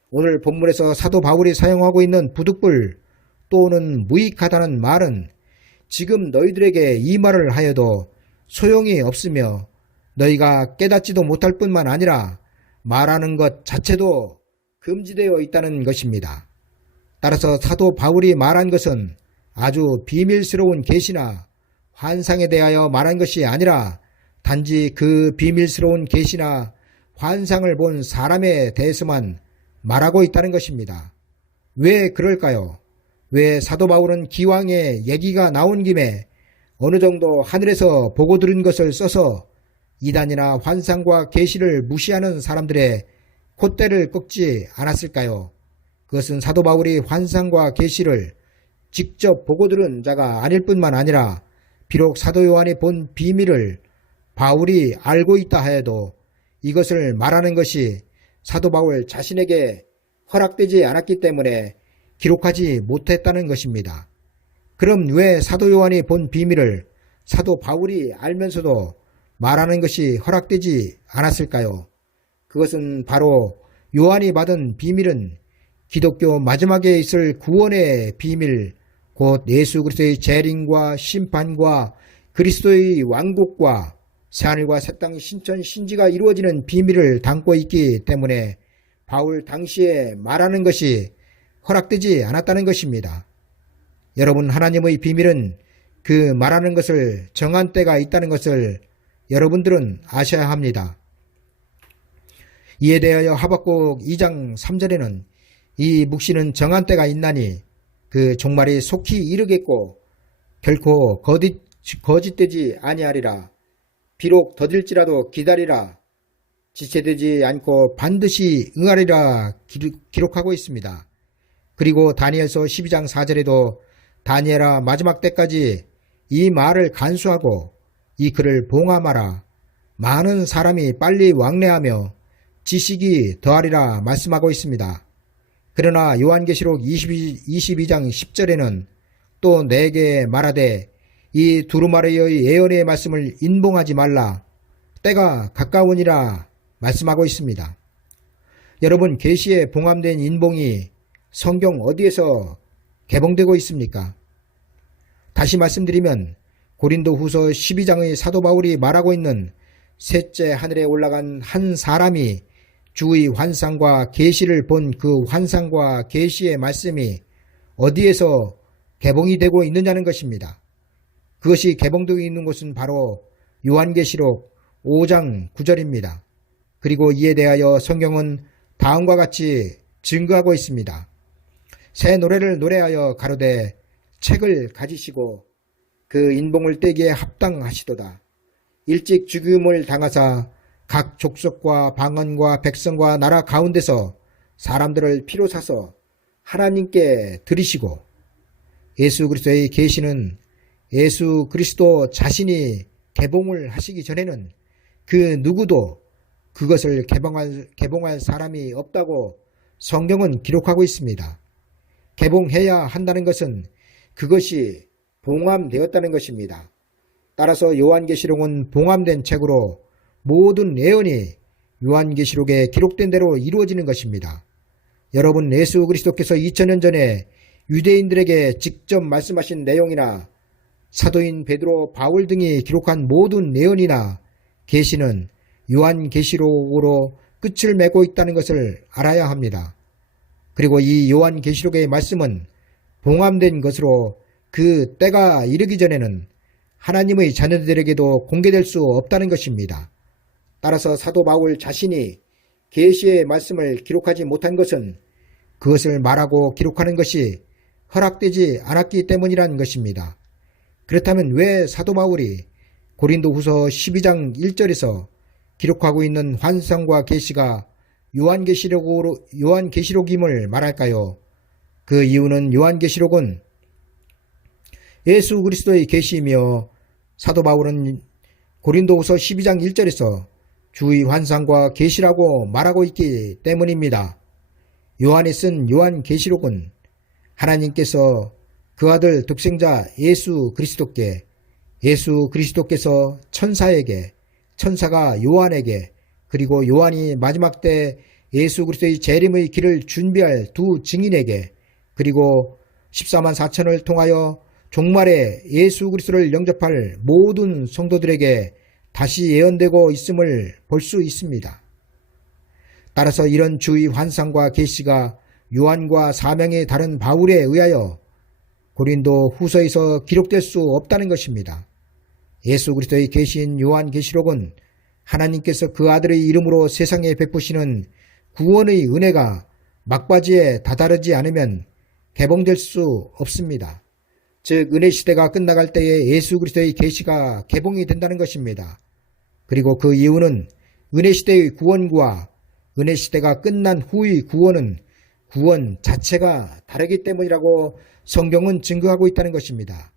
오늘 본문에서 사도 바울이 사용하고 있는 부득불 또는 무익하다는 말은 지금 너희들에게 이 말을 하여도 소용이 없으며 너희가 깨닫지도 못할 뿐만 아니라 말하는 것 자체도 금지되어 있다는 것입니다. 따라서 사도 바울이 말한 것은 아주 비밀스러운 계시나 환상에 대하여 말한 것이 아니라 단지 그 비밀스러운 계시나 환상을 본 사람에 대해서만 말하고 있다는 것입니다. 왜 그럴까요? 왜 사도 바울은 기왕에 얘기가 나온 김에 어느 정도 하늘에서 보고 들은 것을 써서 이단이나 환상과 계시를 무시하는 사람들의 콧대를 꺾지 않았을까요? 그것은 사도 바울이 환상과 계시를 직접 보고 들은 자가 아닐 뿐만 아니라 비록 사도 요한이 본 비밀을 바울이 알고 있다 하여도 이것을 말하는 것이 사도 바울 자신에게 허락되지 않았기 때문에 기록하지 못했다는 것입니다. 그럼 왜 사도 요한이 본 비밀을 사도 바울이 알면서도 말하는 것이 허락되지 않았을까요? 그것은 바로 요한이 받은 비밀은 기독교 마지막에 있을 구원의 비밀, 곧 예수 그리스도의 재림과 심판과 그리스도의 왕국과 새하늘과 새 땅 신천 신지가 이루어지는 비밀을 담고 있기 때문에 바울 당시에 말하는 것이 허락되지 않았다는 것입니다. 여러분, 하나님의 비밀은 그 말하는 것을 정한 때가 있다는 것을 여러분들은 아셔야 합니다. 이에 대하여 하박국 2장 3절에는 이 묵시는 정한 때가 있나니 그 종말이 속히 이르겠고 결코 거짓되지 아니하리라. 비록 더딜지라도 기다리라. 지체되지 않고 반드시 응하리라 기록하고 있습니다. 그리고 다니엘서 12장 4절에도 다니엘아 마지막 때까지 이 말을 간수하고 이 글을 봉함하라. 많은 사람이 빨리 왕래하며 지식이 더하리라 말씀하고 있습니다. 그러나 요한계시록 22장 10절에는 또 내게 말하되 이 두루마리의 예언의 말씀을 인봉하지 말라. 때가 가까우니라 말씀하고 있습니다. 여러분, 계시에 봉함된 인봉이 성경 어디에서 개봉되고 있습니까? 다시 말씀드리면 고린도후서 12장의 사도 바울이 말하고 있는 셋째 하늘에 올라간 한 사람이 주의 환상과 계시를 본 그 환상과 계시의 말씀이 어디에서 개봉이 되고 있느냐는 것입니다. 그것이 개봉되고 있는 곳은 바로 요한계시록 5장 9절입니다. 그리고 이에 대하여 성경은 다음과 같이 증거하고 있습니다. 새 노래를 노래하여 가로되 책을 가지시고 그 인봉을 떼기에 합당하시도다. 일찍 죽임을 당하사 각 족속과 방언과 백성과 나라 가운데서 사람들을 피로 사서 하나님께 드리시고 예수 그리스도의 계시는 예수 그리스도 자신이 개봉을 하시기 전에는 그 누구도 그것을 개봉할 사람이 없다고 성경은 기록하고 있습니다. 개봉해야 한다는 것은 그것이 봉함되었다는 것입니다. 따라서 요한계시록은 봉함된 책으로 모든 예언이 요한계시록에 기록된 대로 이루어지는 것입니다. 여러분, 예수 그리스도께서 2000년 전에 유대인들에게 직접 말씀하신 내용이나 사도인 베드로, 바울 등이 기록한 모든 예언이나 계시는 요한계시록으로 끝을 맺고 있다는 것을 알아야 합니다. 그리고 이 요한계시록의 말씀은 봉함된 것으로 그 때가 이르기 전에는 하나님의 자녀들에게도 공개될 수 없다는 것입니다. 따라서 사도 바울 자신이 계시의 말씀을 기록하지 못한 것은 그것을 말하고 기록하는 것이 허락되지 않았기 때문이라는 것입니다. 그렇다면 왜 사도 바울이 고린도후서 12장 1절에서 기록하고 있는 환상과 계시가 요한계시록임을 말할까요? 그 이유는 요한계시록은 예수 그리스도의 계시이며 사도 바울은 고린도후서 12장 1절에서 주의 환상과 계시라고 말하고 있기 때문입니다. 요한이 쓴 요한계시록은 하나님께서 그 아들 독생자 예수 그리스도께, 예수 그리스도께서 천사에게, 천사가 요한에게, 그리고 요한이 마지막 때 예수 그리스도의 재림의 길을 준비할 두 증인에게, 그리고 14만 4천을 통하여 종말에 예수 그리스도를 영접할 모든 성도들에게 다시 예언되고 있음을 볼 수 있습니다. 따라서 이런 주의 환상과 계시가 요한과 사명이 다른 바울에 의하여 고린도 후서에서 기록될 수 없다는 것입니다. 예수 그리스도의 계시인 요한계시록은 하나님께서 그 아들의 이름으로 세상에 베푸시는 구원의 은혜가 막바지에 다다르지 않으면 개봉될 수 없습니다. 즉 은혜 시대가 끝나갈 때에 예수 그리스도의 계시가 개봉이 된다는 것입니다. 그리고 그 이유는 은혜 시대의 구원과 은혜 시대가 끝난 후의 구원은 구원 자체가 다르기 때문이라고 성경은 증거하고 있다는 것입니다.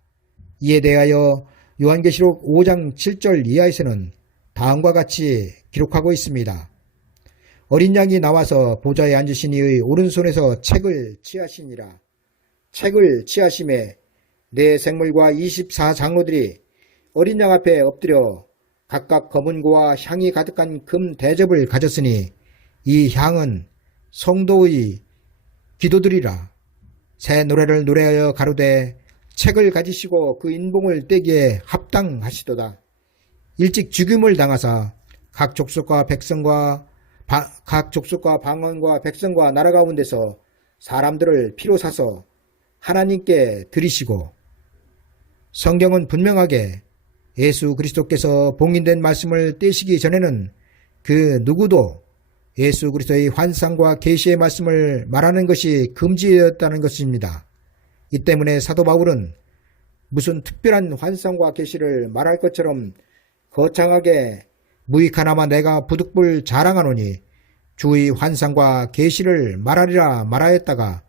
이에 대하여 요한계시록 5장 7절 이하에서는 다음과 같이 기록하고 있습니다. 어린 양이 나와서 보좌에 앉으신 이의 오른손에서 책을 취하시니라. 책을 취하심에 네 생물과 24장로들이 어린 양 앞에 엎드려 각각 검은고와 향이 가득한 금 대접을 가졌으니 이 향은 성도의 기도들이라. 새 노래를 노래하여 가로되 책을 가지시고 그 인봉을 떼기에 합당하시도다. 일찍 죽임을 당하사 각 족속과 방언과 백성과 나라 가운데서 사람들을 피로 사서 하나님께 드리시고, 성경은 분명하게 예수 그리스도께서 봉인된 말씀을 떼시기 전에는 그 누구도 예수 그리스도의 환상과 계시의 말씀을 말하는 것이 금지되었다는 것입니다. 이 때문에 사도 바울은 무슨 특별한 환상과 계시를 말할 것처럼 거창하게 무익하나마 내가 부득불 자랑하노니 주의 환상과 계시를 말하리라 말하였다가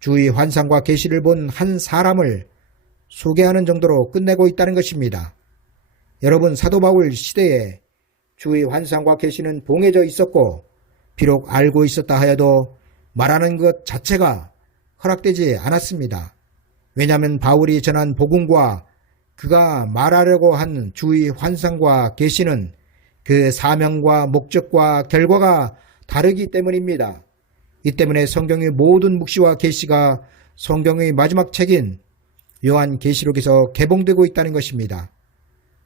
주의 환상과 계시를 본 한 사람을 소개하는 정도로 끝내고 있다는 것입니다. 여러분, 사도 바울 시대에 주의 환상과 계시는 봉해져 있었고 비록 알고 있었다 하여도 말하는 것 자체가 허락되지 않았습니다. 왜냐하면 바울이 전한 복음과 그가 말하려고 한 주의 환상과 계시는 그 사명과 목적과 결과가 다르기 때문입니다. 이 때문에 성경의 모든 묵시와 계시가 성경의 마지막 책인 요한계시록에서 개봉되고 있다는 것입니다.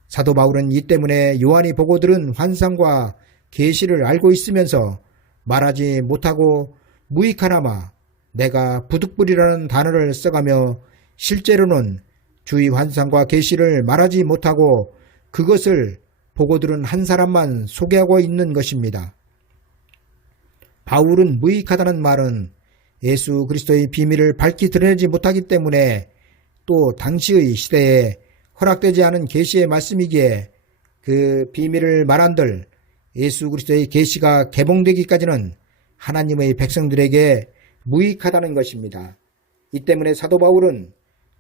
사도 바울은 이 때문에 요한이 보고 들은 환상과 계시를 알고 있으면서 말하지 못하고 무익하나마 내가 부득불이라는 단어를 써가며 실제로는 주의 환상과 계시를 말하지 못하고 그것을 보고 들은 한 사람만 소개하고 있는 것입니다. 바울은 무익하다는 말은 예수 그리스도의 비밀을 밝히 드러내지 못하기 때문에 또 당시의 시대에 허락되지 않은 계시의 말씀이기에 그 비밀을 말한들 예수 그리스도의 계시가 개봉되기까지는 하나님의 백성들에게 무익하다는 것입니다. 이 때문에 사도 바울은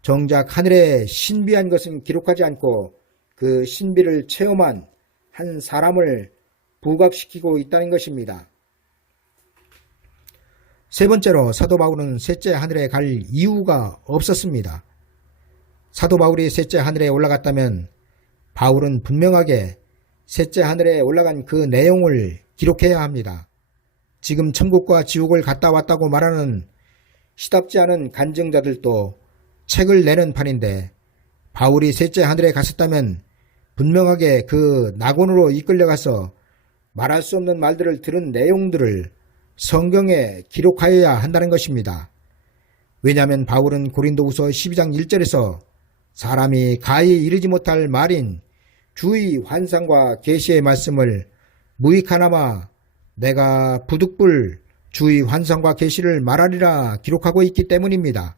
정작 하늘에 신비한 것은 기록하지 않고 그 신비를 체험한 한 사람을 부각시키고 있다는 것입니다. 세 번째로 사도 바울은 셋째 하늘에 갈 이유가 없었습니다. 사도 바울이 셋째 하늘에 올라갔다면 바울은 분명하게 셋째 하늘에 올라간 그 내용을 기록해야 합니다. 지금 천국과 지옥을 갔다 왔다고 말하는 시답지 않은 간증자들도 책을 내는 판인데 바울이 셋째 하늘에 갔었다면 분명하게 그 낙원으로 이끌려가서 말할 수 없는 말들을 들은 내용들을 성경에 기록하여야 한다는 것입니다. 왜냐하면 바울은 고린도후서 12장 1절에서 사람이 가히 이르지 못할 말인 주의 환상과 계시의 말씀을 무익하나마 내가 부득불 주의 환상과 계시를 말하리라 기록하고 있기 때문입니다.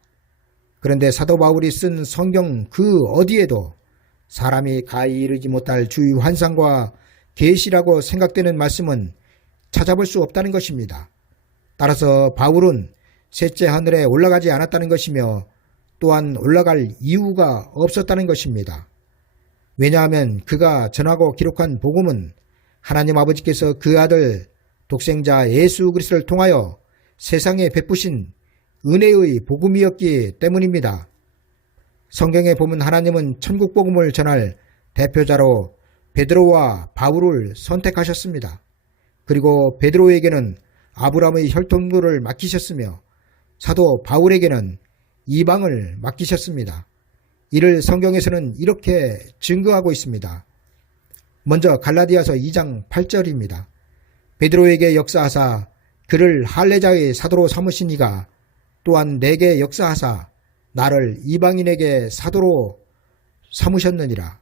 그런데 사도 바울이 쓴 성경 그 어디에도 사람이 가히 이르지 못할 주의 환상과 계시라고 생각되는 말씀은 찾아볼 수 없다는 것입니다. 따라서 바울은 셋째 하늘에 올라가지 않았다는 것이며 또한 올라갈 이유가 없었다는 것입니다. 왜냐하면 그가 전하고 기록한 복음은 하나님 아버지께서 그 아들 독생자 예수 그리스도를 통하여 세상에 베푸신 은혜의 복음이었기 때문입니다. 성경에 보면 하나님은 천국 복음을 전할 대표자로 베드로와 바울을 선택하셨습니다. 그리고 베드로에게는 아브라함의 혈통도를 맡기셨으며 사도 바울에게는 이방을 맡기셨습니다. 이를 성경에서는 이렇게 증거하고 있습니다. 먼저 갈라디아서 2장 8절입니다. 베드로에게 역사하사 그를 할례자의 사도로 삼으신 이가 또한 내게 역사하사 나를 이방인에게 사도로 삼으셨느니라.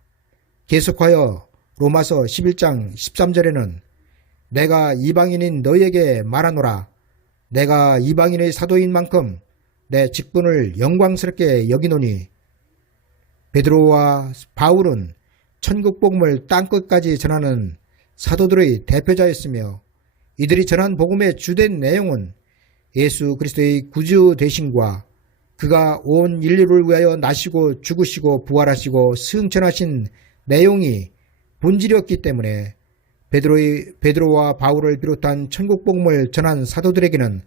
계속하여 로마서 11장 13절에는 내가 이방인인 너희에게 말하노라. 내가 이방인의 사도인 만큼 내 직분을 영광스럽게 여기노니. 베드로와 바울은 천국 복음을 땅끝까지 전하는 사도들의 대표자였으며 이들이 전한 복음의 주된 내용은 예수 그리스도의 구주 되심과 그가 온 인류를 위하여 나시고 죽으시고 부활하시고 승천하신 내용이 본질이었기 때문에 베드로와 바울을 비롯한 천국 복음을 전한 사도들에게는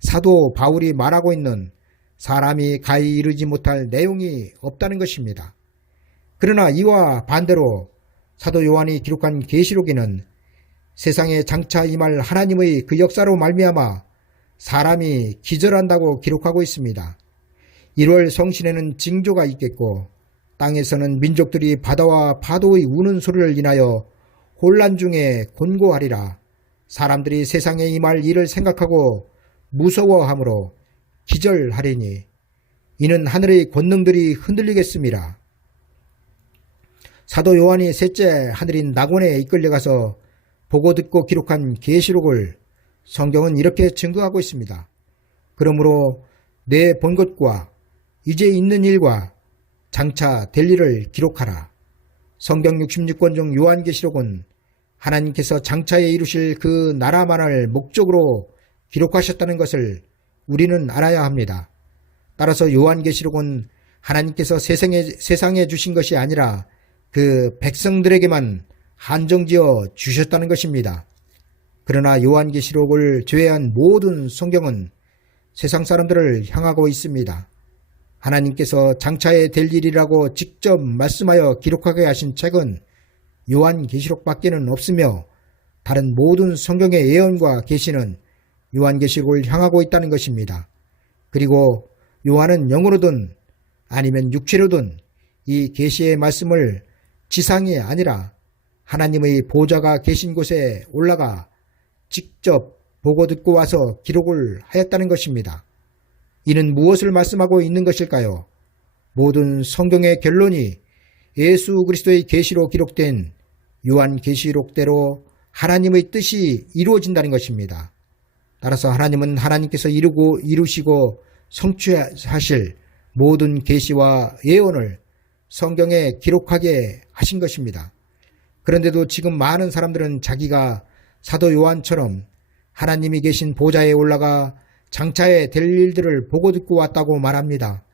사도 바울이 말하고 있는 사람이 가히 이르지 못할 내용이 없다는 것입니다. 그러나 이와 반대로 사도 요한이 기록한 계시록에는 세상에 장차 임할 하나님의 그 역사로 말미암아 사람이 기절한다고 기록하고 있습니다. 1월 성신에는 징조가 있겠고 땅에서는 민족들이 바다와 파도의 우는 소리를 인하여 혼란 중에 곤고하리라. 사람들이 세상에 임할 일을 생각하고 무서워하므로 기절하리니 이는 하늘의 권능들이 흔들리겠습니다. 사도 요한이 셋째 하늘인 낙원에 이끌려가서 보고 듣고 기록한 계시록을 성경은 이렇게 증거하고 있습니다. 그러므로 내 본 것과 이제 있는 일과 장차 될 일을 기록하라. 성경 66권 중 요한계시록은 하나님께서 장차에 이루실 그 나라만을 목적으로 기록하셨다는 것을 우리는 알아야 합니다. 따라서 요한계시록은 하나님께서 세상에 주신 것이 아니라 그 백성들에게만 한정지어 주셨다는 것입니다. 그러나 요한계시록을 제외한 모든 성경은 세상 사람들을 향하고 있습니다. 하나님께서 장차에 될 일이라고 직접 말씀하여 기록하게 하신 책은 요한계시록밖에는 없으며 다른 모든 성경의 예언과 계시는 요한계시록을 향하고 있다는 것입니다. 그리고 요한은 영으로든 아니면 육체로든 이 계시의 말씀을 지상이 아니라 하나님의 보좌가 계신 곳에 올라가 직접 보고 듣고 와서 기록을 하였다는 것입니다. 이는 무엇을 말씀하고 있는 것일까요? 모든 성경의 결론이 예수 그리스도의 계시로 기록된 요한계시록대로 하나님의 뜻이 이루어진다는 것입니다. 따라서 하나님은 하나님께서 이루시고 성취하실 모든 계시와 예언을 성경에 기록하게 하신 것입니다. 그런데도 지금 많은 사람들은 자기가 사도 요한처럼 하나님이 계신 보좌에 올라가 장차에 될 일들을 보고 듣고 왔다고 말합니다.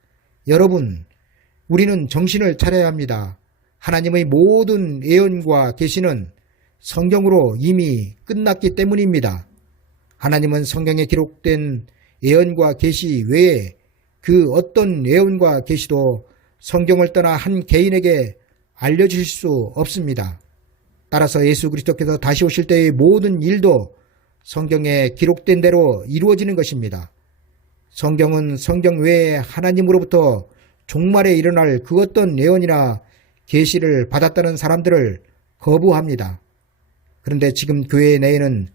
여러분, 우리는 정신을 차려야 합니다. 하나님의 모든 예언과 계시는 성경으로 이미 끝났기 때문입니다. 하나님은 성경에 기록된 예언과 계시 외에 그 어떤 예언과 계시도 성경을 떠나 한 개인에게 알려주실 수 없습니다. 따라서 예수 그리스도께서 다시 오실 때의 모든 일도 성경에 기록된 대로 이루어지는 것입니다. 성경은 성경 외에 하나님으로부터 종말에 일어날 그 어떤 예언이나 계시를 받았다는 사람들을 거부합니다. 그런데 지금 교회 내에는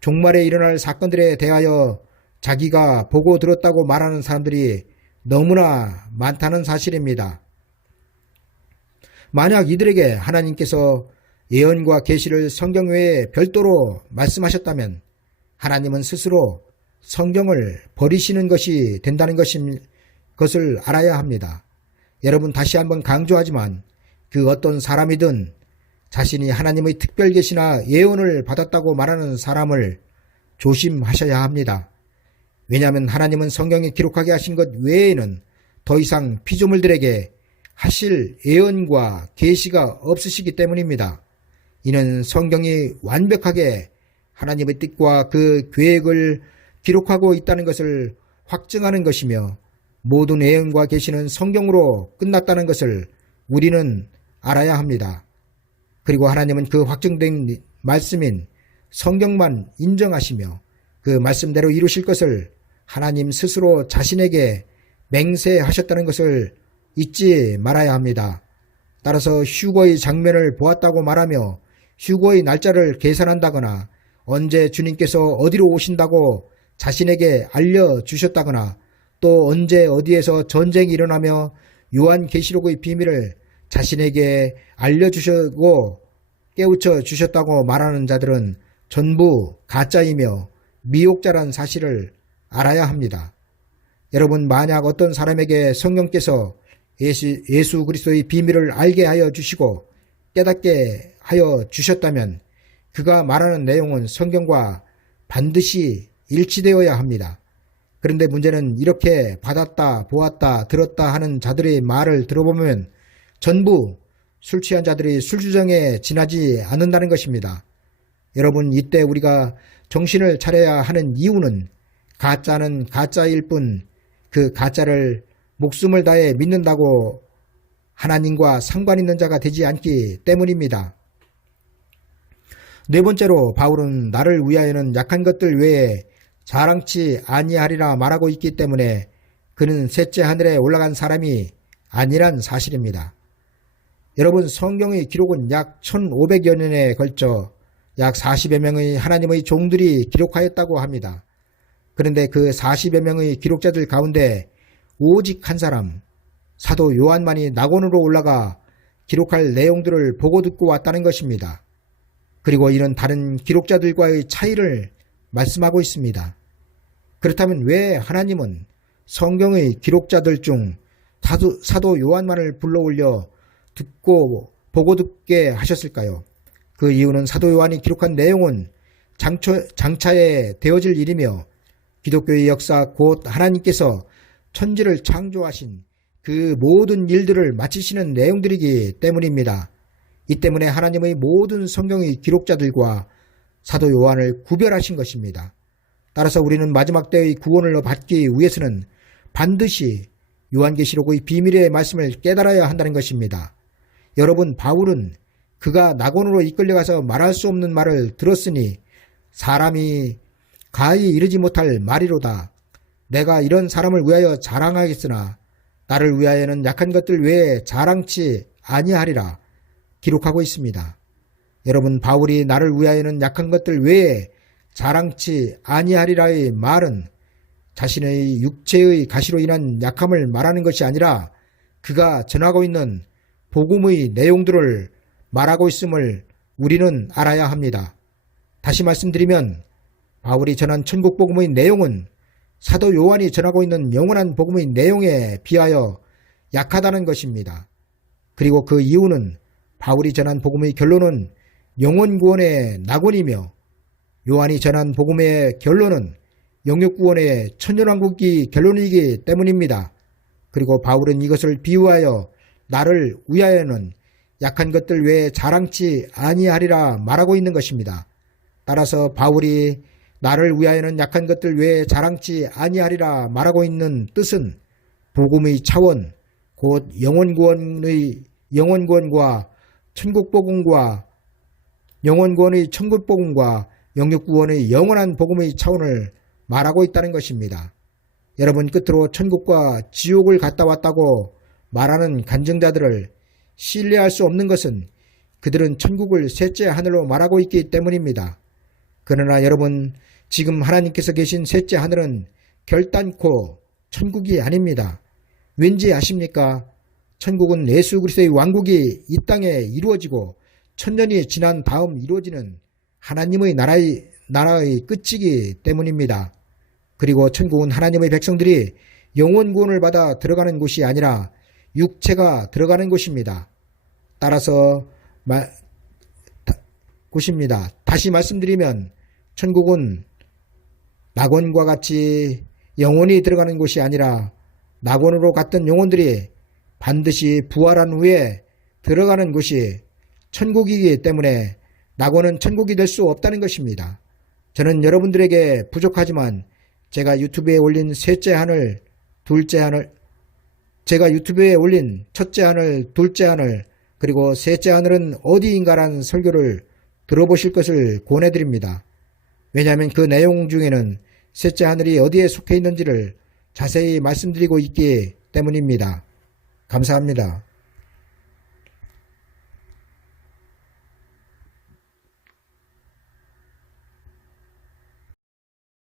종말에 일어날 사건들에 대하여 자기가 보고 들었다고 말하는 사람들이 너무나 많다는 사실입니다. 만약 이들에게 하나님께서 예언과 계시를 성경 외에 별도로 말씀하셨다면 하나님은 스스로 성경을 버리시는 것이 된다는 것을 알아야 합니다. 여러분, 다시 한번 강조하지만 그 어떤 사람이든 자신이 하나님의 특별 계시나 예언을 받았다고 말하는 사람을 조심하셔야 합니다. 왜냐하면 하나님은 성경에 기록하게 하신 것 외에는 더 이상 피조물들에게 하실 예언과 계시가 없으시기 때문입니다. 이는 성경이 완벽하게 하나님의 뜻과 그 계획을 기록하고 있다는 것을 확증하는 것이며 모든 예언과 계시는 성경으로 끝났다는 것을 우리는 알아야 합니다. 그리고 하나님은 그 확증된 말씀인 성경만 인정하시며 그 말씀대로 이루실 것을 하나님 스스로 자신에게 맹세하셨다는 것을 잊지 말아야 합니다. 따라서 휴거의 장면을 보았다고 말하며 휴거의 날짜를 계산한다거나 언제 주님께서 어디로 오신다고 자신에게 알려주셨다거나 또 언제 어디에서 전쟁이 일어나며 요한계시록의 비밀을 자신에게 알려주셨고 깨우쳐 주셨다고 말하는 자들은 전부 가짜이며 미혹자란 사실을 알아야 합니다. 여러분, 만약 어떤 사람에게 성령께서 예수 그리스도의 비밀을 알게 하여 주시고 깨닫게 하여 주셨다면 그가 말하는 내용은 성경과 반드시 일치되어야 합니다. 그런데 문제는 이렇게 받았다, 보았다, 들었다 하는 자들의 말을 들어보면 전부 술 취한 자들이 술주정에 지나지 않는다는 것입니다. 여러분, 이때 우리가 정신을 차려야 하는 이유는 가짜는 가짜일 뿐 그 가짜를 목숨을 다해 믿는다고 하나님과 상관 있는 자가 되지 않기 때문입니다. 네 번째로 바울은 나를 위하여는 약한 것들 외에 자랑치 아니하리라 말하고 있기 때문에 그는 셋째 하늘에 올라간 사람이 아니란 사실입니다. 여러분, 성경의 기록은 약 1500여 년에 걸쳐 약 40여 명의 하나님의 종들이 기록하였다고 합니다. 그런데 그 40여 명의 기록자들 가운데 오직 한 사람, 사도 요한만이 낙원으로 올라가 기록할 내용들을 보고 듣고 왔다는 것입니다. 그리고 이는 다른 기록자들과의 차이를 말씀하고 있습니다. 그렇다면 왜 하나님은 성경의 기록자들 중 사도 요한만을 불러올려 듣고 보고 듣게 하셨을까요? 그 이유는 사도 요한이 기록한 내용은 장차에 되어질 일이며 기독교의 역사 곧 하나님께서 천지를 창조하신 그 모든 일들을 마치시는 내용들이기 때문입니다. 이 때문에 하나님의 모든 성경의 기록자들과 사도 요한을 구별하신 것입니다. 따라서 우리는 마지막 때의 구원을 받기 위해서는 반드시 요한계시록의 비밀의 말씀을 깨달아야 한다는 것입니다. 여러분, 바울은 그가 낙원으로 이끌려가서 말할 수 없는 말을 들었으니 사람이 가히 이르지 못할 말이로다. 내가 이런 사람을 위하여 자랑하겠으나 나를 위하여는 약한 것들 외에 자랑치 아니하리라 기록하고 있습니다. 여러분, 바울이 나를 위하여는 약한 것들 외에 자랑치 아니하리라의 말은 자신의 육체의 가시로 인한 약함을 말하는 것이 아니라 그가 전하고 있는 복음의 내용들을 말하고 있음을 우리는 알아야 합니다. 다시 말씀드리면 바울이 전한 천국 복음의 내용은 사도 요한이 전하고 있는 영원한 복음의 내용에 비하여 약하다는 것입니다. 그리고 그 이유는 바울이 전한 복음의 결론은 영원 구원의 낙원이며 요한이 전한 복음의 결론은 영육 구원의 천년왕국이 결론이기 때문입니다. 그리고 바울은 이것을 비유하여 나를 위하여는 약한 것들 외에 자랑치 아니하리라 말하고 있는 것입니다. 따라서 바울이 나를 위하여는 약한 것들 외에 자랑치 아니하리라 말하고 있는 뜻은 복음의 차원, 곧 영원구원과 천국복음과 영원구원의 천국복음과 영육구원의 영원한 복음의 차원을 말하고 있다는 것입니다. 여러분, 끝으로 천국과 지옥을 갔다 왔다고 말하는 간증자들을 신뢰할 수 없는 것은 그들은 천국을 셋째 하늘로 말하고 있기 때문입니다. 그러나 여러분, 지금 하나님께서 계신 셋째 하늘은 결단코 천국이 아닙니다. 왠지 아십니까? 천국은 예수 그리스도의 왕국이 이 땅에 이루어지고 천년이 지난 다음 이루어지는 하나님의 나라의 끝이기 때문입니다. 그리고 천국은 하나님의 백성들이 영원 구원을 받아 들어가는 곳이 아니라 육체가 들어가는 곳입니다. 따라서 곳입니다. 다시 말씀드리면 천국은 낙원과 같이 영원히 들어가는 곳이 아니라 낙원으로 갔던 영혼들이 반드시 부활한 후에 들어가는 곳이 천국이기 때문에 낙원은 천국이 될 수 없다는 것입니다. 저는 여러분들에게 부족하지만 제가 유튜브에 올린 셋째 하늘, 둘째 하늘, 제가 유튜브에 올린 첫째 하늘, 둘째 하늘, 그리고 셋째 하늘은 어디인가라는 설교를 들어보실 것을 권해드립니다. 왜냐하면 그 내용 중에는 셋째 하늘이 어디에 속해 있는지를 자세히 말씀드리고 있기 때문입니다. 감사합니다.